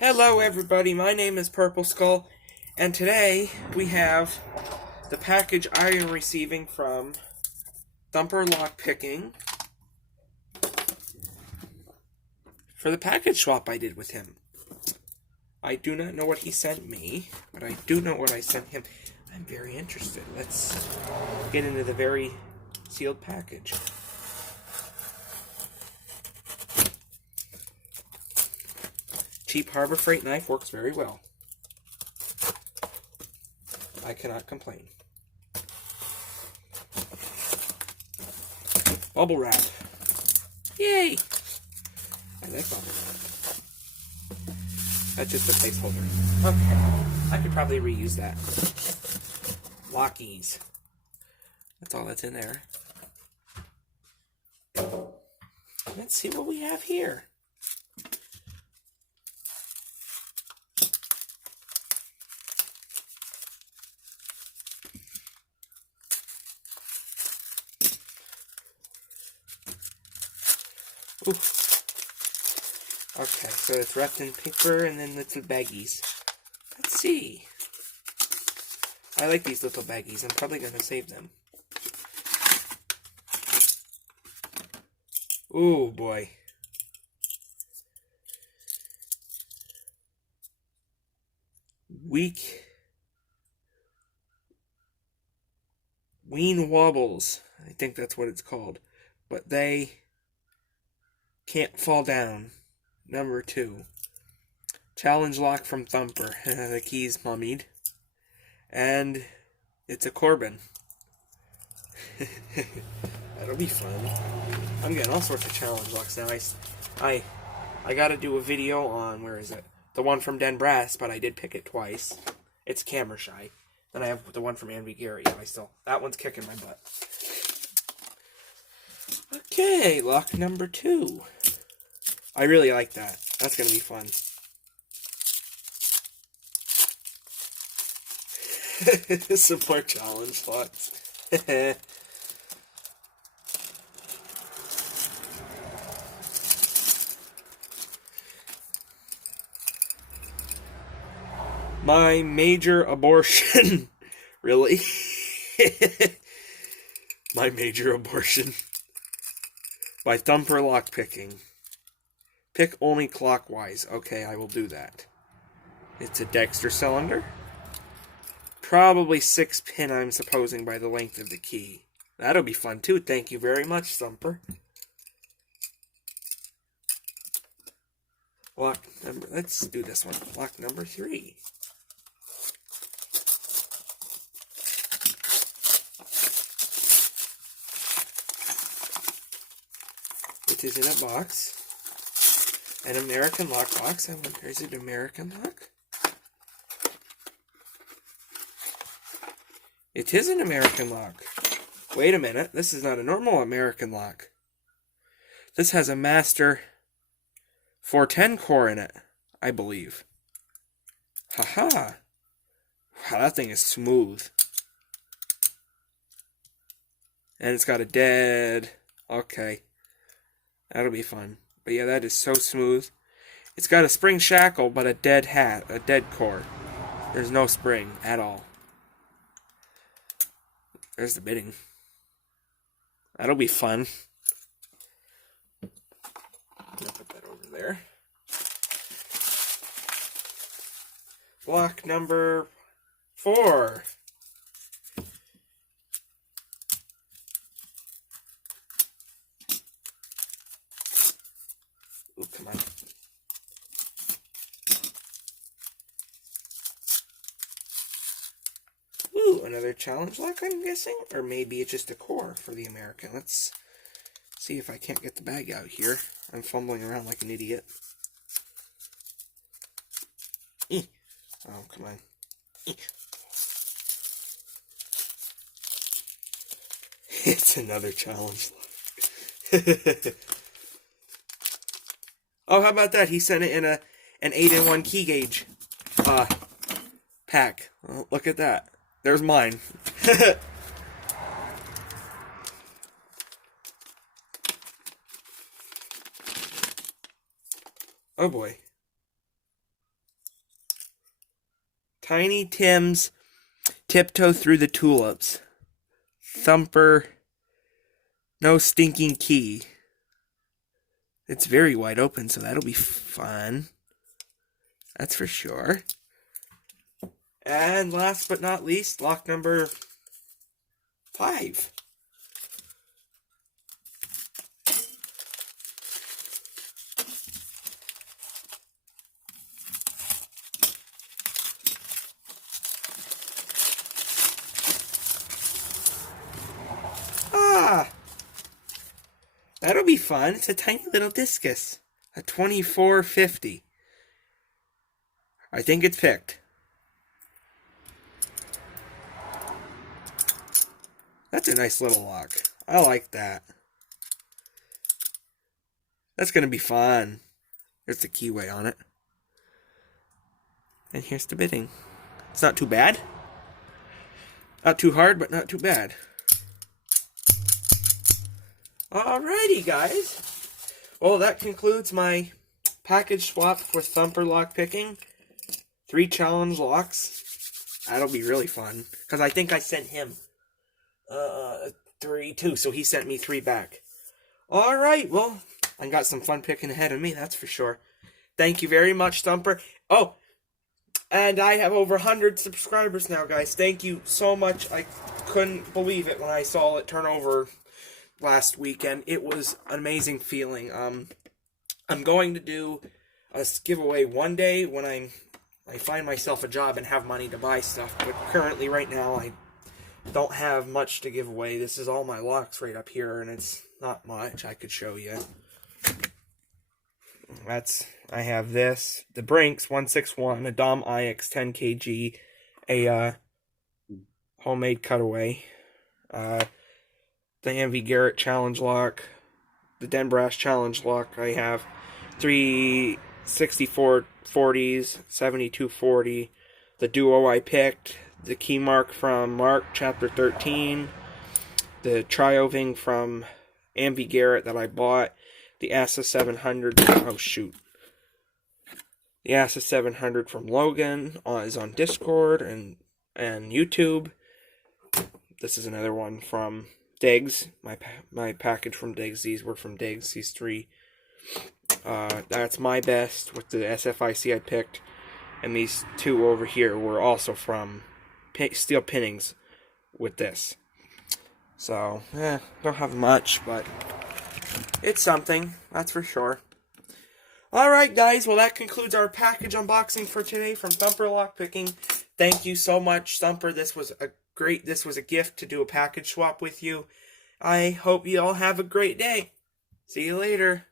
Hello everybody, my name is Purple Skull, and today we have the package I am receiving from Thumper Lockpicking for the package swap I did with him. I do not know what he sent me, but I do know what I sent him. I'm very interested. Let's get into the very sealed package. Cheap Harbor Freight knife works very well. I cannot complain. Bubble wrap. Yay! I like bubble wrap. That's just a placeholder. Okay. I could probably reuse that. Lockies. That's all that's in there. Let's see what we have here. Ooh. Okay, so it's wrapped in paper and then little baggies. Let's see. I like these little baggies. I'm probably going to save them. Ooh, boy. Ween Wobbles. I think that's what it's called. But they can't fall down. Number 2. Challenge lock from Thumper. The key's mummied. And it's a Corbin. That'll be fun. I'm getting all sorts of challenge locks now. I gotta do a video on, where is it? The one from Den Brass, but I did pick it twice. It's camera shy. Then I have the one from Andy Gary. That one's kicking my butt. Okay, lock number 2. I really like that. That's gonna be fun. Some more challenge locks. My major abortion. Really? My major abortion. By Thumper Lockpicking. Pick only clockwise. Okay, I will do that. It's a Dexter cylinder. Probably 6-pin, I'm supposing, by the length of the key. That'll be fun, too. Thank you very much, Thumper. Let's do this one. Lock number 3. It is in a box. An American lock box. I wonder, is it American lock? It is an American lock. Wait a minute. This is not a normal American lock. This has a Master 410 core in it, I believe. Haha. Wow, that thing is smooth. And it's got a dead... Okay. That'll be fun. But yeah, that is so smooth. It's got a spring shackle, but a dead core. There's no spring at all. There's the bitting. That'll be fun. I'll put that over there. Block number 4. Ooh, come on. Ooh, another challenge lock, I'm guessing? Or maybe it's just a core for the American. Let's see if I can't get the bag out here. I'm fumbling around like an idiot. Oh, come on. It's another challenge lock. Oh, how about that? He sent it in an 8-in-1 key gauge pack. Well, look at that. There's mine. Oh boy. Tiny Tim's Tiptoe Through the Tulips. Thumper, No Stinking Key. It's very wide open, so that'll be fun. That's for sure. And last but not least, lock number 5. That'll be fun. It's a tiny little discus. A 2450. I think it's picked. That's a nice little lock. I like that. That's going to be fun. There's the keyway on it. And here's the bidding. It's not too bad. Not too hard, but not too bad. Alrighty, guys. Well, that concludes my package swap with Thumper lock picking. 3 challenge locks. That'll be really fun. Because I think I sent him 3 too, so he sent me 3 back. Alright, well, I got some fun picking ahead of me, that's for sure. Thank you very much, Thumper. Oh, and I have over 100 subscribers now, guys. Thank you so much. I couldn't believe it when I saw it turn over last weekend. It was an amazing feeling. I'm going to do a giveaway one day when I find myself a job and have money to buy stuff. But currently, right now, I don't have much to give away. This is all my locks right up here, and it's not much. I could show you. I have this, the Brinks 161, a Dom IX 10 kg, a homemade cutaway, the Envy Garrett challenge lock, the Den Brass challenge lock. I have 3 6440s, 7240, the duo I picked, the key mark from Mark chapter 13, the Trioving from Envy Garrett that I bought, the ASA 700, oh shoot, the ASA 700 from Logan is on Discord and YouTube. This is another one from Diggs, my package from Diggs. These were from Diggs, these 3. That's my best with the SFIC I picked. And these 2 over here were also from Steel Pinnings with this. So, don't have much, but it's something, that's for sure. Alright, guys, well, that concludes our package unboxing for today from Thumper Lockpicking. Thank you so much, Thumper. This was a gift to do a package swap with you. I hope you all have a great day. See you later.